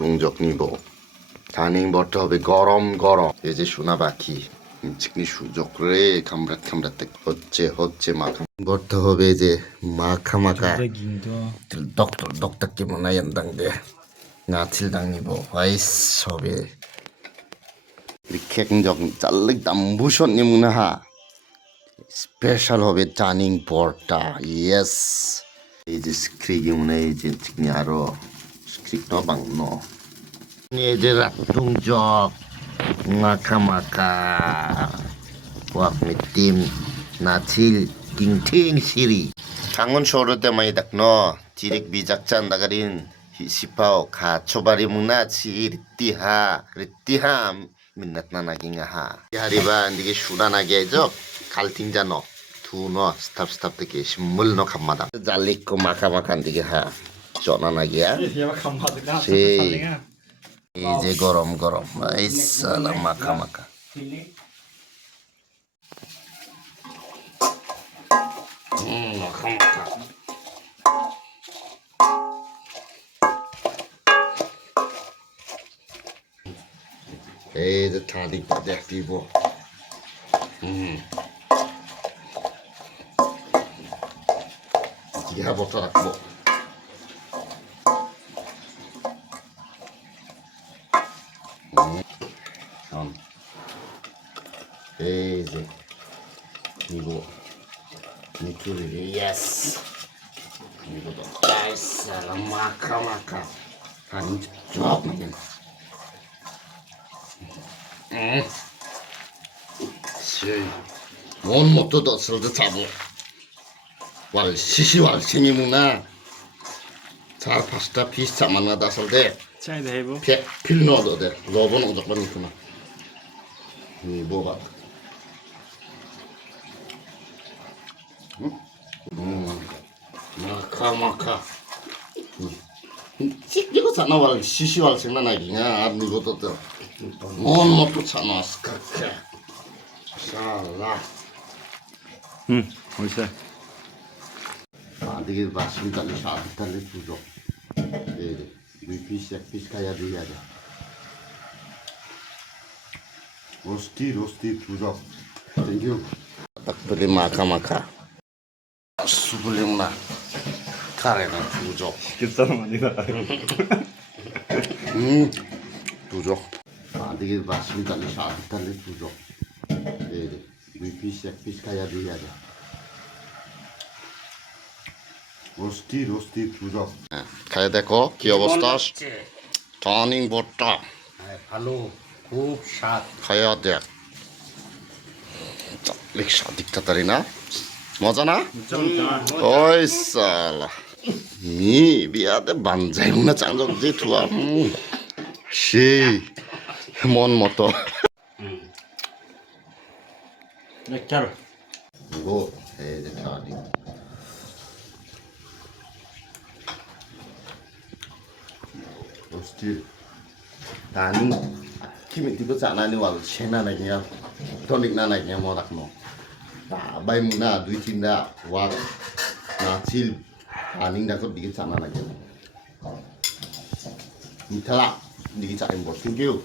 সংযোগ নিব। থানিং বটটা হবে গরম গরম। এই যে সোনা পাখি চিকনি সুযোগ রে খামড়া খামড়াতে হচ্ছে হচ্ছে মাখা। বটটা হবে যে মাখা মাখা। ডক্টর ডক্টর কে মনে দাং দে নাছিল দাং নিব হয়স হবে খেক যখন চাল্লিক দাম্ভূষণ নিম না হা। স্পেশাল হবে টার্নিং বটটা ইয়েস এই যে স্ক্রিগি মনে এই যে আরও। 스페셜 호비 타닝 보르타 예스 이제 스크릭이 오네 이제 tiknyaro skrik no bang no ini i제 raptungjok maka maka wak mitim 나칠 킹팅 시리 강원 쇼르 때 많이 닥너 지릭 비작찬 나가린 hisipau ka chobari mungna chi ritiha ritiha minnat na nagi nga ha hari ba ndike shuna nagi ajo kalting jano tu no stap stap teke shimul no kamada jalik ko maka maka ndike chona nagi ya সেই। এই যে গরম গরম। এই সালা মাখা মাখা। মাখা মাখা। এই যে ঠাঁদিকটা দেখতিব হুম জিহা বটা রাখব? 어. on basic 그리고 미투리. 예스. 그리고도 나이스. 마카 마카. 한 조금 된거. 응 시. 원못 뜯었을 듯 하고. 왈 시시왈 시미 무나. 잘 파스타 비슷한 만나다 설대. 필 넣어도 돼. 로브는 무조건 있구나. সেই মন মতো দশরথ চাবো ওয়াল শিশি ওয়াল সিঙি মুনা চার পাঁচটা পিস চামানা আচলতে চাই আহিব ফিল নদ দে লব নজকবা নিখোনা নিব বা মাখা মাখা চিকনিকো চানা ওয়াল শিশি ওয়াল সিংনা নাগি না আর নিব তো মন মতো চানা আজকাকে শালা হুম হৈছে আদিকে বাসন তালে সাত তালে পুজো এই রে, দুই পিস এক পিস খাইয়া দুই হাজার অস্থির অস্থির পুজো থ্যাংক ইউ তাকলে মাখা মাখা সুগুলি না খারে না পুজো কিপচাৰ মানিবা 음 পুজো আদিকে বাসন তালে সাত তালে পুজো দুই পিস এক পিস খাইয়া দুই হাজার অস্থির অস্থির পুজো খাইয়া দেখো কি অবস্থা টার্নিং বোর্ডটা ভালো খুব স্বাদ খাইয়া দেখ রিক্সা দিকতাতারি না মজা না ওই সালা মি বিয়াতে বানজাই না চাঁদক যে থুয়া সেই মন মতো গো এই যে kimitibo chana ni wal shena na nya tonik na na nya mo rak no ta bai mu na dui tin da wa na chil aning da ko digi chana na nya ni thala digi cha em bo thank you